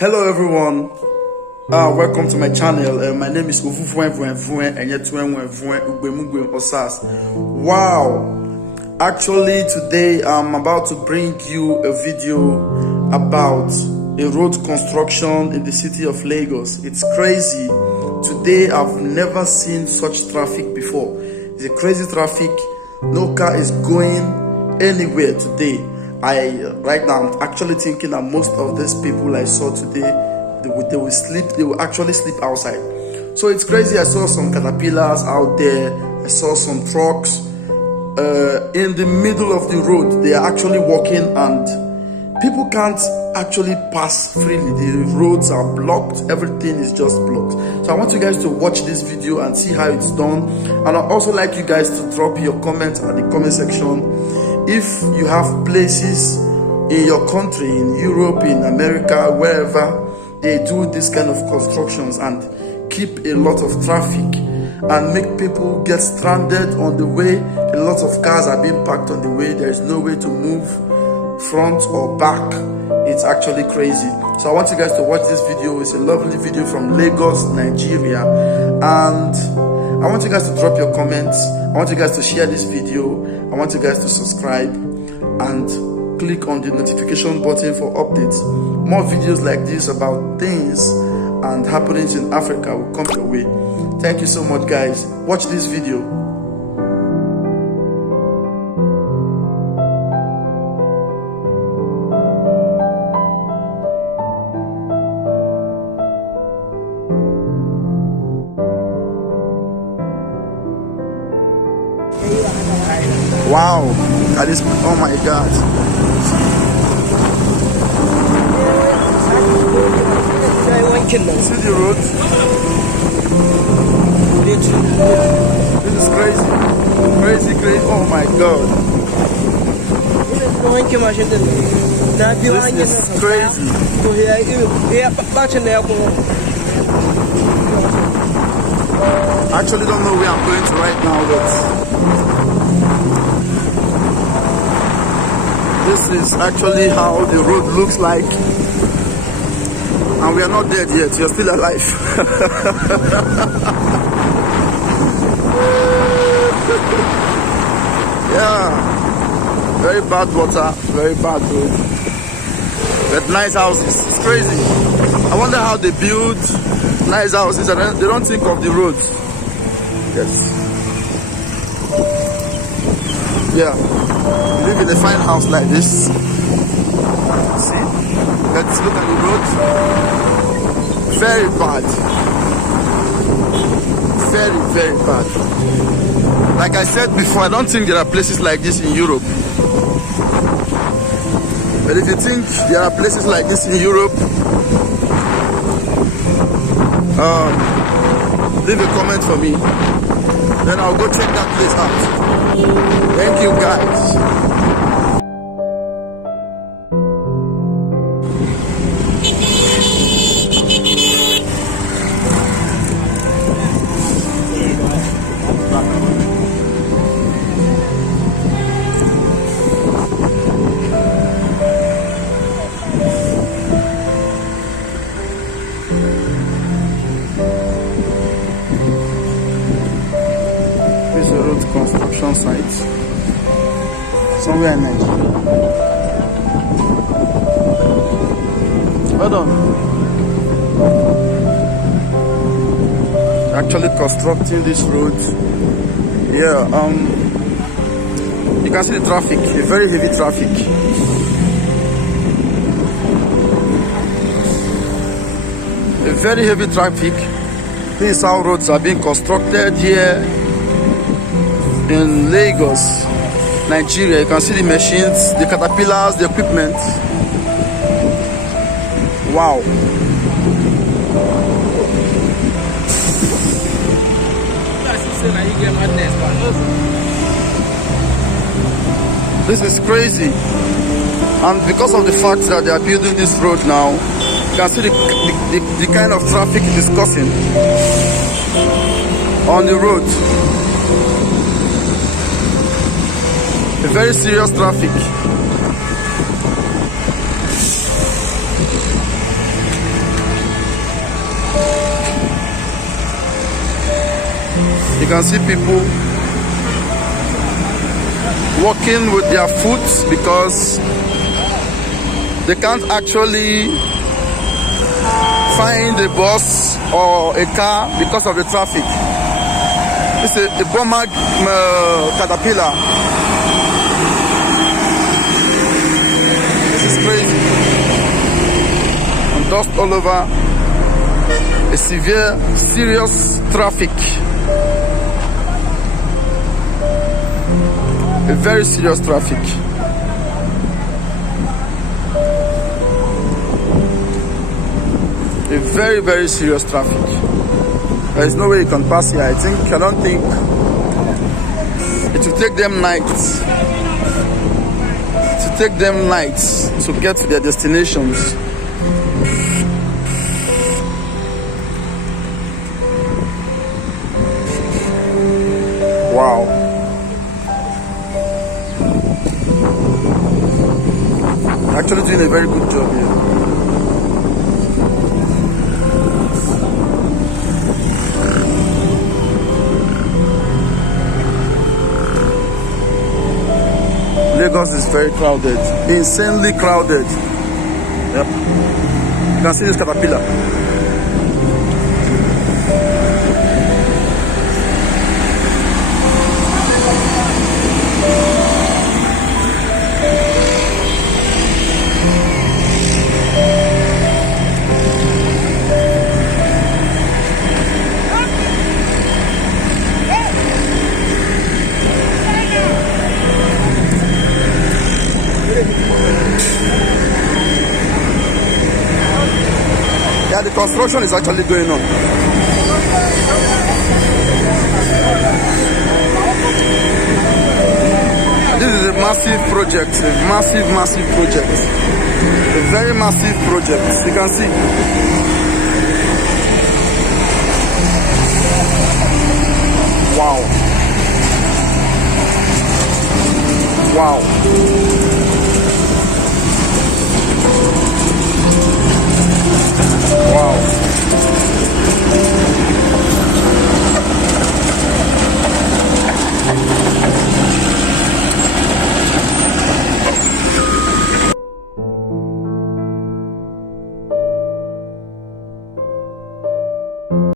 Hello everyone, welcome to my channel. My name is Osas. Wow, actually today I'm about to bring you a video about a road construction in the city of Lagos. It's crazy. Today I've never seen such traffic before. It's a crazy traffic. No car is going anywhere today. Right now I'm actually thinking that most of these people I saw today, they will actually sleep outside. So it's crazy. I saw some caterpillars out there. I saw some trucks in the middle of the road. They are actually walking and people can't actually pass freely. The roads are blocked. Everything is just blocked. So I want you guys to watch this video and see how it's done. And I'd also like you guys to drop your comments at the comment section. If you have places in your country, in Europe, in America, wherever they do this kind of constructions and keep a lot of traffic and make people get stranded on the way, a lot of cars are being parked on the way, there is no way to move front or back. It's actually crazy. So I want you guys to watch this video. It's a lovely video from Lagos, Nigeria, and I want you guys to drop your comments. I want you guys to share this video. I want you guys to subscribe and click on the notification button for updates. More videos like this about things and happenings in Africa will come your way. Thank you so much, guys. Watch this video. Wow, that is, oh my God. See the road? This is crazy. Crazy, oh my God. This is crazy. I actually don't know where I'm going to right now, but this is actually how the road looks like, and we are not dead yet. We are still alive. Yeah, very bad water, very bad road, but nice houses. It's crazy. I wonder how they build nice houses and they don't think of the roads. Yes. Yeah. You live in a fine house like this. See? Let's look at the road. Very bad. Very bad. Like I said before, I don't think there are places like this in Europe. But if you think there are places like this in Europe, leave a comment for me. Then I'll go check that place out. Thank you, guys. This is a road construction site somewhere in Nigeria. Hold on. Actually constructing this road. Yeah, you can see the traffic, a very heavy traffic. A very heavy traffic. This is how roads are being constructed here in Lagos, Nigeria. You can see the machines, the caterpillars, the equipment. Wow. This is crazy. And because of the fact that they are building this road now, you can see the kind of traffic it is causing on the road. A very serious traffic. can see people walking with their foot because they can't actually find a bus or a car because of the traffic. It's a bomber caterpillar. This is crazy. And dust all over. A serious traffic. A very serious traffic. A very serious traffic. There is no way you can pass here. I don't think it will take them nights. To take them nights to get to their destinations. Wow. Actually doing a very good job here. Lagos is very crowded, insanely crowded. Yep. You can see this caterpillar. Yeah, the construction is actually going on. This is a massive project, a massive project. A very massive project, you can see. Wow. Wow. Wow.